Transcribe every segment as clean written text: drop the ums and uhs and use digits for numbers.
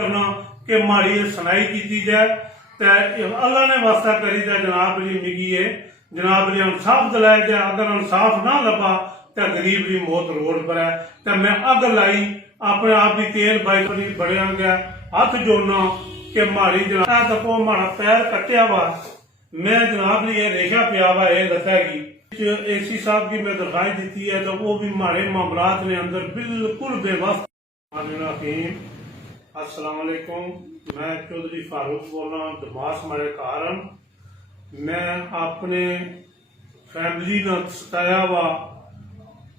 करना कि माड़ी सुनाई की जाए तो अल्लाह ने वास्ता करी तो जनाब जी मिगी ये जनाब जी इंसाफ दिलाया जाए। अगर इंसाफ ना लभा तो गरीब की मौत रोड पर है। तो मैं अग लाई अपने आप की तेल बाई बड़िया गया हथ जोड़ना कि माड़ी जनाब तको माड़ा पैर कट्टिया वा मैं जनाब जी ये रेशा पिया वा ये दसेगी एसी साहब की मैं दरखास्त दी है तो वो भी माड़े मामलात ने अंदर बिल्कुल बेबस। अस्सलाम वालेकुम, मैं चौधरी फारूक बोल रहा हूँ दमास मारे कारण। मैं अपने फैमिली न सताया वा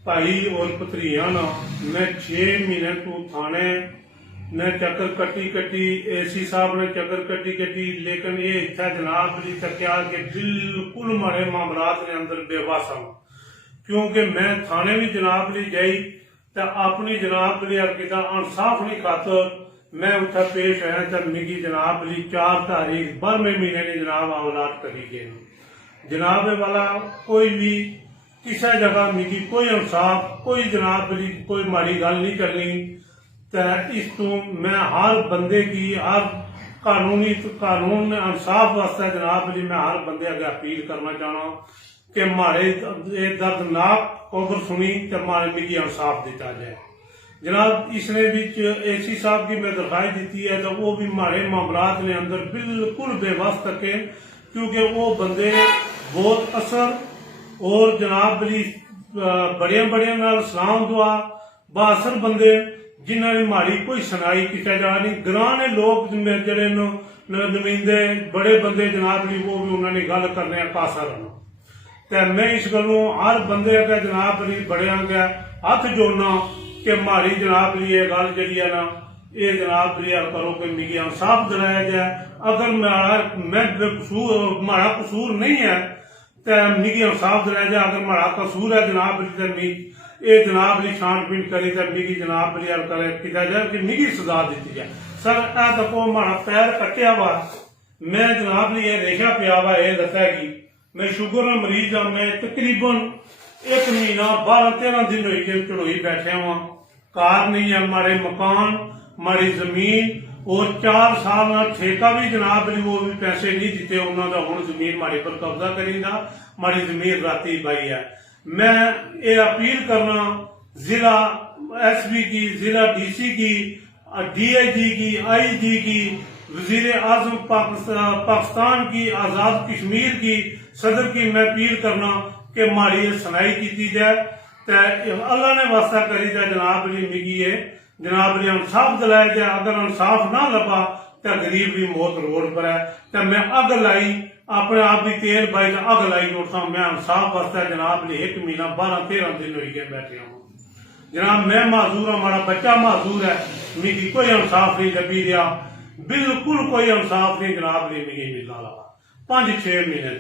भाई और भतरीया ना मैं 6 महीने तू थाने ने चक्कर कट्टी एसी साहब ने चक्कर कट्टी लेकिन ये इतना जनाब जी तकिया कि बिल्कुल मारे मामलात ने अंदर बेबस हूँ। क्योंकि मैं थाने भी जनाब जी गई तो अपनी जनाब जी अर्किता इंसाफ नहीं खातर मैं उत्थे पेश आया तो मिगी जनाब जी 4 तारीख 12वें महीने ने जनाब अमलात करी गए। जनाब वाला कोई भी किसी जगह मिगी कोई इंसाफ कोई जनाब जी कोई माड़ी गल नहीं करनी। तो इस तू मैं हर बंदे की हर कानून इंसाफ वास्ते जनाब जी मैं हर बंदे अगे अपील करना चाहना कि माड़े दर्दनाक खबर सुनी तो माड़े मिगी इंसाफ दिता जाए। जनाब इसने बिच एसी साहब की मैं दरखास्त दी है तो वो भी माड़े मामलात ने अंदर बिल्कुल बेबस तके क्योंकि वो बंदे बहुत असर और जनाब जी बड़े नाल सलाम दुआ बासर बंदे जिन्होंने भी माड़ी कोई सुनाई किया जा नहीं। ग्रां ने लोग जड़े नुमाइंदे बड़े बंदे जनाब जी वो भी उन्होंने गल करने कासर तो मैं इस गलों हर बंदे अगर जनाब जी बड़िया गया हथ जोड़ना कि माड़ी जनाब जी ये गल जी है ना ये जनाब जी करो कि मिगी इंसाफ दिलाया जाए। अगर मैं बेकसूर माड़ा कसूर नहीं है तो मिगी इंसाफ दिलाया जाए। अगर माड़ा कसूर है जनाब जी तो ये जनाब जी छानबीन करी तो मिगी जनाब जी किया जाए कि मिगी सजा दी जाए। सर ए तको माड़ा पैर कट्टिया वा मैं जनाब जी ये रेशा पिया वा ये दसेगी मैं शुगर का मरीज हाँ। मैं तकरीबन 1 महीना 12-13 दिन हुई चढ़ोई बैठा हुआ कार नहीं है मारे मकान मारी जमीन और 4 साल ठेका भी जनाब जी वो भी पैसे नहीं दिते उन्होंने हूँ जमीन मारे पर कब्जा करीदा मारी जमीन राती पाई है। मैं ये अपील करना जिला एसपी की जिला डीसी की डीआईजी की आईजी की वजीर आजम पाकिस्तान की आजाद कश्मीर की सदर की मैं अपील करना कि माड़ी सुनाई की जाए तो अल्लाह ने वास्ता करी तो जनाब जी मिगी ये जनाब जी इंसाफ दिलाया जाए। अगर इंसाफ ना लभा तो गरीब की मौत रोड पर है। तो मैं अग लाई अपने आप की तेल बाई अग लाई उठा मैं इंसाफ वास्ते जनाब जी 1 महीना 12-13 दिन हो गए बैठे हूँ। जनाब मैं माजूर हाँ हमारा बच्चा माजूर है मिगी कोई इंसाफ नहीं लभी रहा बिल्कुल कोई इंसाफ नहीं जनाब जी मिगी मिलना लगा 5-6 महीने।